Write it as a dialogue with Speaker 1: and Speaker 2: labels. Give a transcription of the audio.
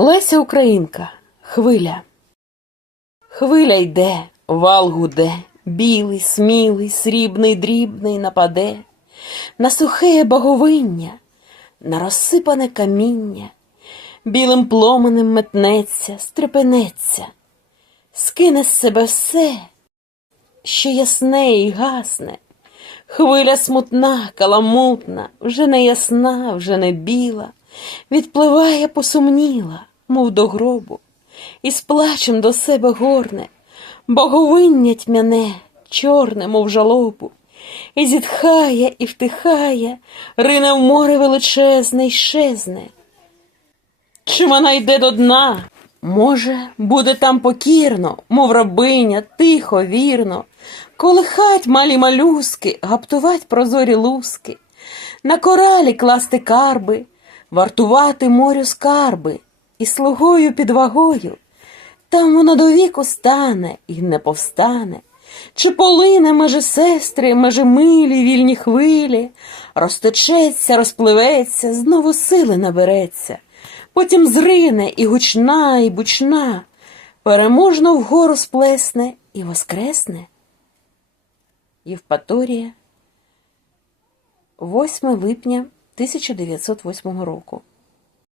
Speaker 1: Леся Українка, хвиля. Хвиля йде, вал гуде, білий, смілий, срібний, дрібний нападе, на сухе боговиння, на розсипане каміння, білим пломенем метнеться, стрепенеться, скине з себе все, що ясне і гасне. Хвиля смутна, каламутна, вже не ясна, вже не біла, відпливає посумніла, мов до гробу, і з плачем до себе горне, боговиння тьмяне, чорне, мов жалобу, і зітхає, і втихає, рине в море величезне й щезне. Чи вона йде до дна? Може, буде там покірно, мов рабиня, тихо, вірно, колихать малі малюски, гаптувать прозорі луски, на коралі класти карби, вартувати морю скарби, і слугою під вагою. Там вона до віку стане і не повстане. Чи полине межи сестри, межи милі, вільні хвилі, розтечеться, розпливеться, знову сили набереться, потім зрине і гучна, і бучна, переможно вгору сплесне і воскресне. Євпаторія, 8 липня 1908 року.